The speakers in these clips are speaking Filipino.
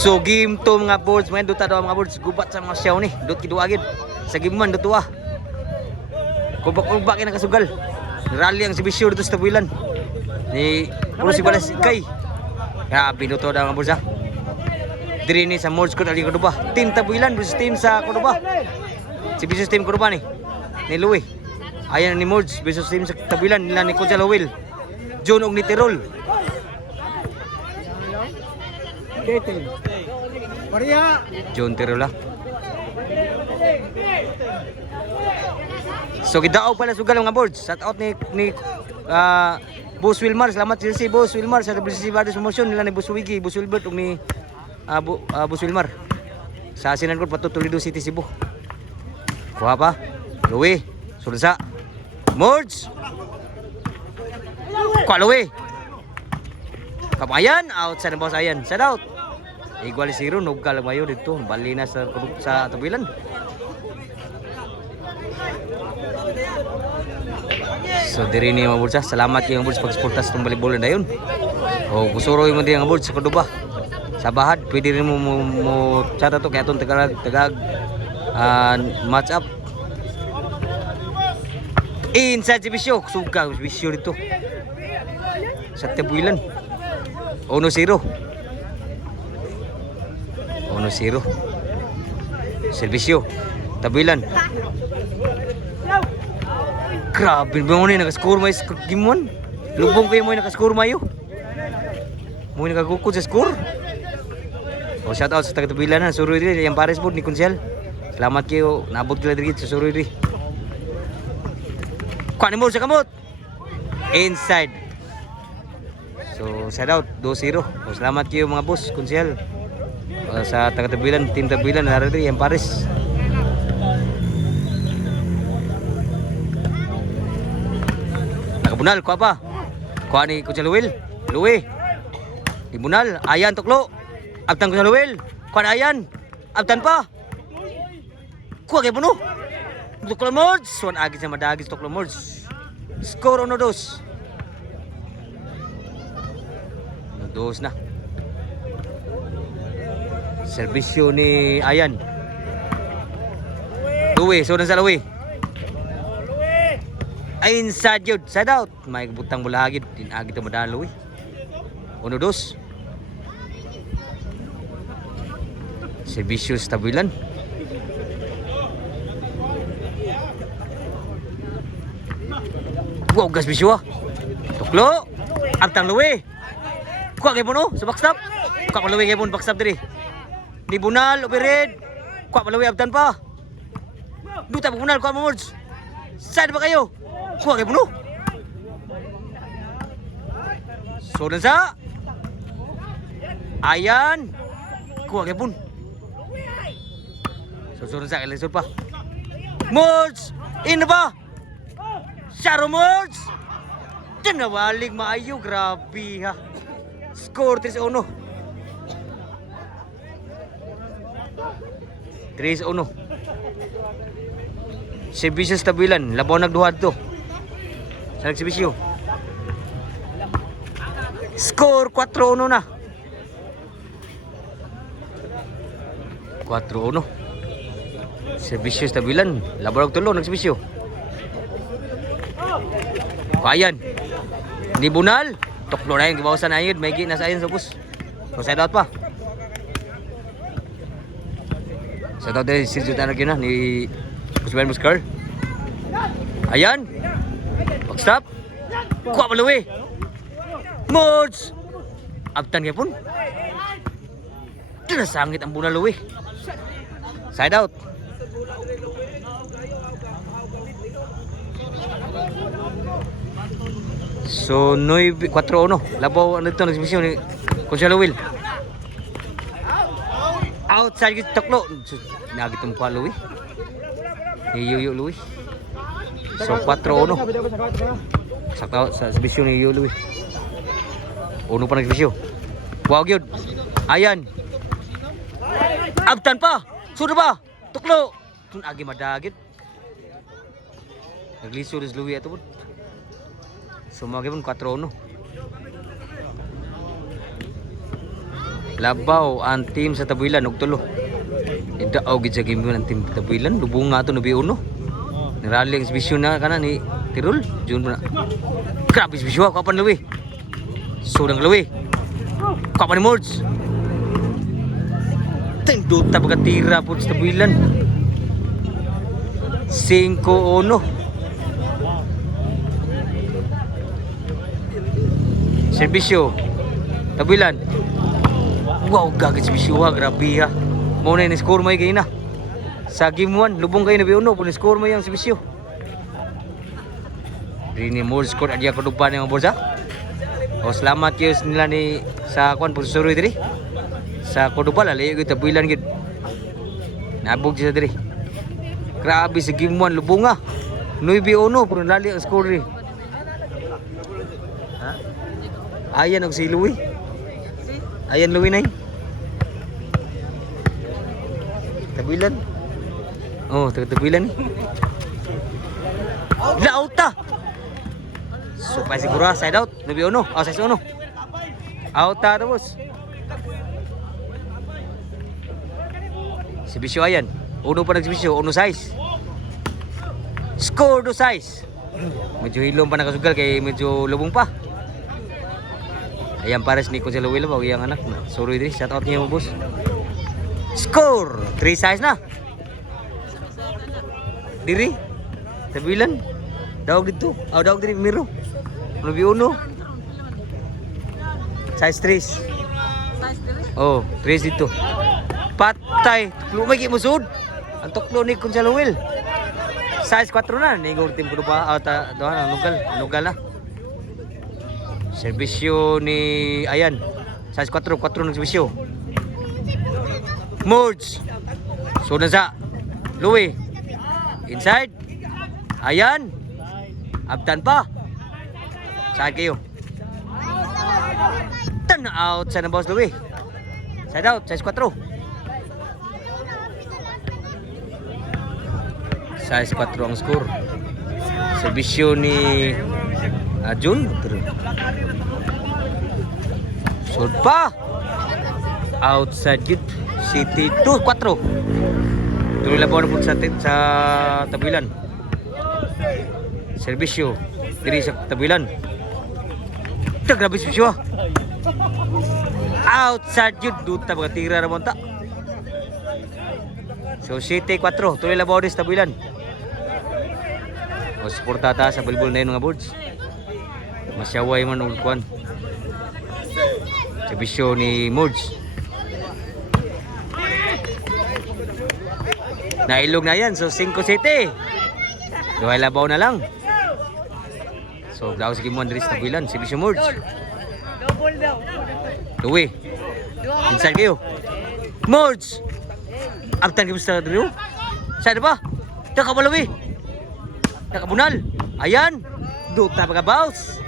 So game to mga boards, mga duta daw mga boards, gubat sa mga siyaw ni. Dut kiduagid. Sa game man dutua. Kubak-kubak na kasugal. Rally ang sibisyo dito sa tabuilan. Ni puro si Balas Ikay. Grabe duto daw mga boards ha. Diri ni sa Mords Court Ali Cordoba. Team tabuilan versus team sa Cordoba. Sibisyo team Cordoba ni Louie. Ayan ni Mords versus team sa tabuilan nila ni Kuya Lowell. John og ni Tirol. John Tirola. So gidaaw pala sugal mga boards. Shout out ni Boss Wilmar. Salamat si Boss Wilmar sa WCC Brothers Promotion nila ni Boss Wiggy, Boss Wilbert ug ni Boss Wilmar. Sa Asinan ko Patutulido City Cebu. Kuha pa. Louie, Sulsa. Mords. Kuha Louie. Kapayan out sa boss ayan. Shout out. Igual zero nugka lang mayo dito. Bali na sa tabilan. So diri ni mga bulsa. Salamat kay mga bulsa pagsuporta sa tong volleyball na yun. O gusuroy mo din mga bulsa sa Cordoba. Sa Bahad pwede rin mo chat to kay atong tagag match up. Inside si Bisyo. Suga Bisyo dito. Sa tabuilan. 1-0. 1-0. Servisyo. Tabilan. Grabe mo na naka-score may game 1. Lubong kayo mo naka-score mayo. Mo nakagukod sa score. O shout out sa taga-tabilan na Suroy diri yang Paris board ni Kunsel. Salamat kayo naabot kila diri sa Suroy diri. Kuha ni mo sa kamot. Inside. So shout out 2-0. So, salamat kayo mga boss, Kunsel. Sa taga-tabilan, team tabilan na rin yung Paris. Nakabunal, kuha pa. Kuha ni Kunsel Louie. Ibunal, ayan tuklo. Abtan Kunsel Louie. Kuha na ayan. Abtan pa. Kuha kayo puno. Tuklo Mords. Suan agis na madagis tuklo Mords. Score 1-2. Dos na. Servisyo ni Ayan. Louie, so sa Louie. Ay inside yun, side out. May butang bulagid, tinagid ang madaan Louie. 1-2. Servisyo sa tabilan. Wow, gas bisyo ah. Tuklo. Abtang Louie. Kuha kayo puno sa backstop. Kuha palaway kayo puno backstop diri. Ni Bunal, Opered. Kuha palaway abtan pa. Duta pa Bunal, kuha mo Mords. Saan ba kayo? Kuha kayo puno. Sodan sa. Ayan. Kuha kayo puno. Sodan sa, kailan pa. Mords. In na ba? Sharo Mords. Diyan nawalig maayo. Grabe ha. Score 3-1. 3-1. Servisyo sa tabilan. Labaw nagduhad to. Sa nagsibisyo. Score 4-1 na. 4-1. Servisyo sa tabilan. Labaw nagtulo. Nagsibisyo. Kayan. Ni Bunal. Tuklo na yun, gibawasan na yun, may na sa ayin sa bus. So side out pa. Side out din, si Jutan na ni Busman Muskar. Ayan. Backstop. Kuha pa Louie. Mords. Abtan kayo pun. Ito na sangit ang Bunal Louie. Side out. So 4-1. Labaw ano ito nagsibisyon ni Kunsel Louie. Outside git tuklo. Nagitong kwa Louie. Yuyo Louie. So 4-1. Sakto sa bisyon ni Yuyo Louie. Uno pa nagsibisyon. Wow gyud. Ayan. Abtan pa. Sudo ba? Tuklo. Tun agi madagit. Nagliso ris Louie ato pud. Sumagi pun 4-1. Labaw ang team sa Tabuilan og tulo. Idaaw gid sa game ng team Tabuilan, lubong nga to no biuno. Nirali ang bisyo na kana ni Tirol, jun na. Grabe bisyo kapan luwi. Sudang luwi. Kapan ni Mords. Tenduta pagkatira po sa Tabuilan. 5-1. Serbisyo Tabuilan. Wow, gagit serbisyo ha, grabe ha. Mao na ni-score may gay na. Sa game 1, lubong kayo na biuno, kung ni-score may ang serbisyo. Rini more score adya ko dupa ng Borja. O salamat kayo nila ni sa kuan pusuroy diri. Sa Cordoba lalayo gyud Tabuilan gid. Nabog siya diri. Grabe sa game 1 lubong nga. 9-1 pero lali ang score ri. Ha? Ayan og si Louie. Ayan Louie nay. Tabuilan. Oh, Tabuilan ni. Lauta. So pa siguro side out, 9-1. Oh, 6-1. Out ta tapos. Si Bisyo ayan. Uno pa nagsibisyo, 1-6. Score 2-6. Medyo hilom pa nakasugal kay medyo lubong pa. Ayan pares ni Conselo Will ba yang anak na. Sorry diri, shout out niyo boss. Score 3-6 na. Diri. Tabuilan. Dawag dito. Oh, dawag diri Miro. 9-1. Size 3. Oh, 3 dito. Patay. Lumagi mo sud. Ang tuklo ni Conselo Will. Size 4 na. Ningong team ko pa. Doon, nugal na. Serbisyo ni ayan. Size 4 ng serbisyo. Mords. So na sa Louie. Inside. Ayan. Abtan pa. Saan kayo? Turn out sa boss Louie. Side out. Size 4. Size 4 ang score. Serbisyo ni Jun. Shoot pa. Outside good. City 2-4. Tuloy labaw na po sa Tabuilan. Serbisyo diri sa Tabuilan. Grabe serbisyo. Outside good. Duta mga tira ramon ta. So City 4. Tuloy labaw din sa Tabuilan. O suporta ta sa bulbul na yun mga boards. Masyaway man og kuan. Serbisyo ni Mords. Nailog na yan. So 5-7. Duhay labaw na lang. So daw sige mo Andres Tabuilan. Serbisyo Mords. Louie. Inside kayo. Mords. Abtan kayo sa Rio. Saan ba? Taka ba Louie? Nakabunal. Ayan. Duta mga bounce.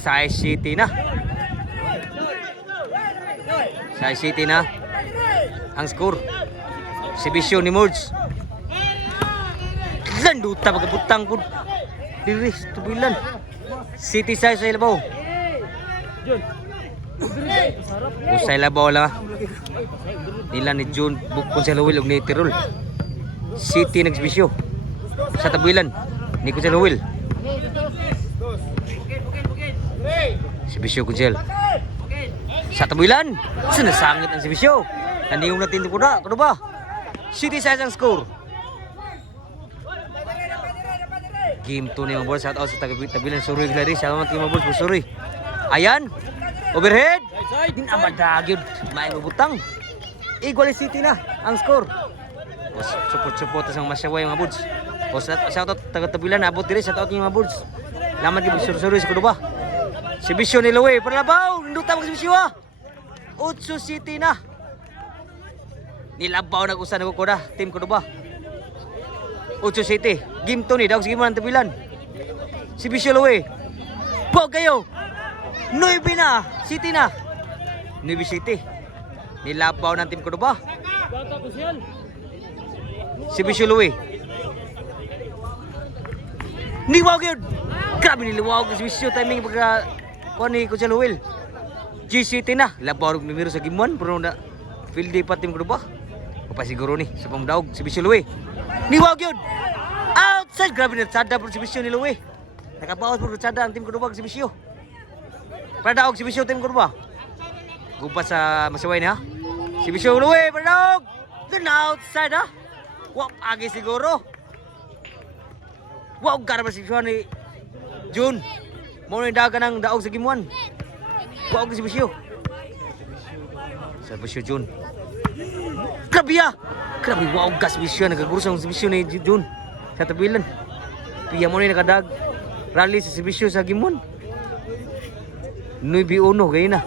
Size City na. Size City na. Ang score. Serbisyo ni Mords. Duta mga butang po. Diris. Tabuilan. City size sa ilabaw. Usay labaw lang. Nila ni June bukon sa Lowell og ni Tirol. City nagsbisyo sa Tabuilan ni Conselo Will. Si Bisyo Kunsel sa Tabuilan. Sinasangit ang si Bisyo. Naniyong natin ko na. Ano ba? City size ang score. Game 2 ni mga boys. Shout out sa Tabuilan. Suroy Gladys. Shout out mga boys. Suroy. Ayan. Overhead. Din amadagyod. May bubutang. Equal City na ang score. Support sa masyaway mga boys. O shout out taga Tabuilan. Abot dire. Shout out mga boys. Laman di suroy sa Cordoba. Si Bisyo ni Louie. Parlabaw. Nduta mag si Bisyo ha. 8 City na. Nilabaw na kusa na kukuda. Team Cordoba. 8 City. Game 2 ni. Dawag sige mo ng Tabuilan. Si Bisyo Louie. Bog kayo. 9 na. City na. 9 City. Nilabaw ng Team Cordoba. Si Bisyo Louie. Niwag yun. Grabe niliwag si Bisyo. Timing pagka kuha ni Conselo Will. GCT na. Labarog numero sa gimuan. Pero na field day pa team ko ba? O pa siguro ni. Sa pamdaog. Si Bisyo Luwe. Niwag yun. Outside. Grabe na. Tsada po si Bisyo ni Luwe. Nakabawas po tsada ang team ko ba si Bisyo. Padaog si Bisyo team ko ba? Gubat sa masaway na ha. Si Bisyo Luwe. Padaog. Then outside ha. Wow. Agi siguro. Wow. Gara ba si Bisyo ni June. Muna yung daga ng daog sa gimuan. Wow. Si Bisyo. Sa Bisyo June. Grabe ya. Grabe. Wow. Gas Bisyo. Nagagurusang si Bisyo ni June. Sa tabilan. Piya mo na yung nakadag. Rally sa si Bisyo sa gimuan. 9-1 kayo na.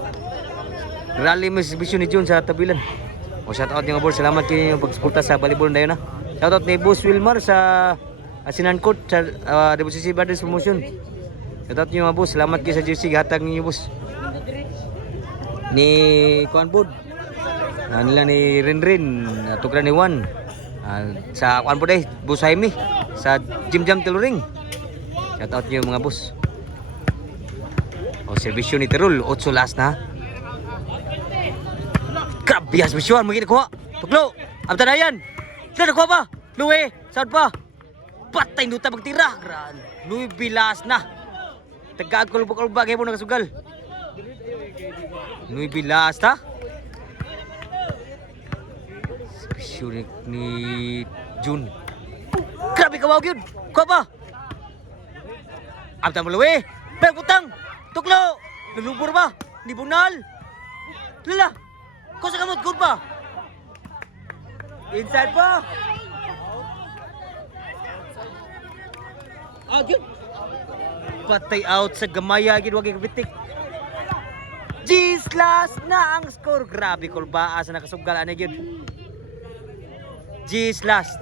Rally mo si Bisyo ni June sa tabilan. O shoutout nyo nga boss. Salamat kayo yung pagsuporta sa volleyball na yun ha. Shoutout ni Boss Wilmar sa Asinan Court sa WCC Brothers Promotion. Shoutout nyo nga boss. Salamat kayo sa JC. Hatag nyo boss. Ni Kuan Bod. Nila ni Rinrin. Tukran ni Juan. Sa Kuan Bod Boss Jaime. Sa Jim Jam Tailoring. Shoutout nyo mga boss. O servisyo ni Tirul. 8 last na. Grabe has Bisyo. Magiging nakuha. Tuklo. Abta na yan. Sila nakuha pa. Luwe. Saan pa? Patay nuta magtira. Luwe bilas na. Tagad ko lubak-lubak. Kaya po nakasugal. Luwe bilas na. Bisyo ni June. Grabe kawag yun. Kuha pa. Abta mo Luwe. Pagputang. Tuklo. Nalubor ba? Ni Bunal. Lala. Kosa kamot. Good ba? Inside pa. Good. Patay out sa gamaya. Wag ikapitik. G's last na ang score. Grabe kulbaa sa nakasugalan na yun. G's last.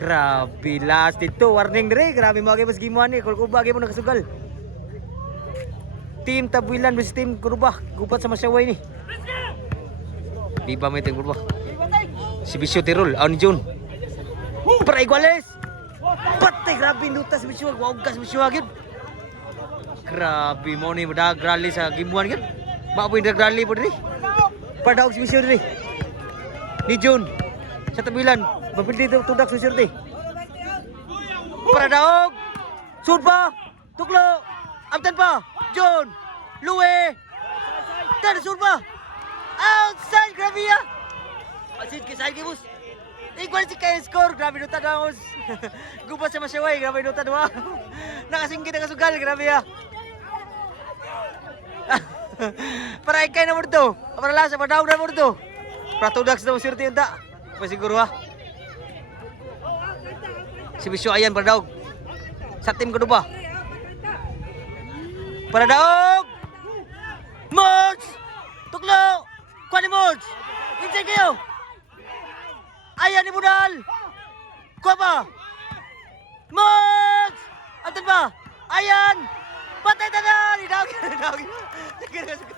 Grabe last dito. Warning re. Grabe mga mas gimuan eh. Kulkuba mo nakasugal. Team Tabuilan versus Team Kurubah. Gubat sa masyaway ni. Di ba may Team Kurubah? Si Bisyo Tirol. Ni June. Para iguales. Patay. Grabe nuta si Bisyo. Wag ka si Bisyo agad. Grabe mo ni. Madag rally sa gimuan agad. Maapoy dag rally po dili. Padaog si Bisyo dili. Ni June. Sa Tabuilan. Mapildi tudak si Bisyo dili. Para daog. Sud pa. Tuklo. Abtan pa. John. Luwe. Tan sud pa. Outside. Grabe ya. Asid kisay kibus. Igual si kaya score. Grabe nuta daw. Gubat sa masyaway. Grabe nuta daw. Nakasingkit ang kasugal. Grabe ya. Para ikay na mo dito. Para lasa. Para daw na mo dito. Para tudak sa masyurti yun ta. Pasiguro ha. Si Bisyo ayan para daw. Sa team ko ba? Para daog. Mods. Tuklo. Kuha ni Mods. Inside kayo. Ayan ni Budal. Kuha pa. Mods. Antan pa. Ayan. Patay na na. Daog. Daog. Sige na. Sige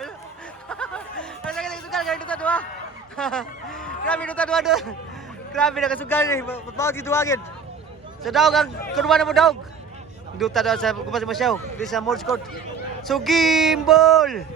na. Sugal. Grabe nuta dua. Grabe nuta dua. Grabe na kasugal. Bawat gituwagin. Sa daog ang kurwa na mo daog. Duta daw sa kupas masyaw. Di sa Morse Court. So gimbal.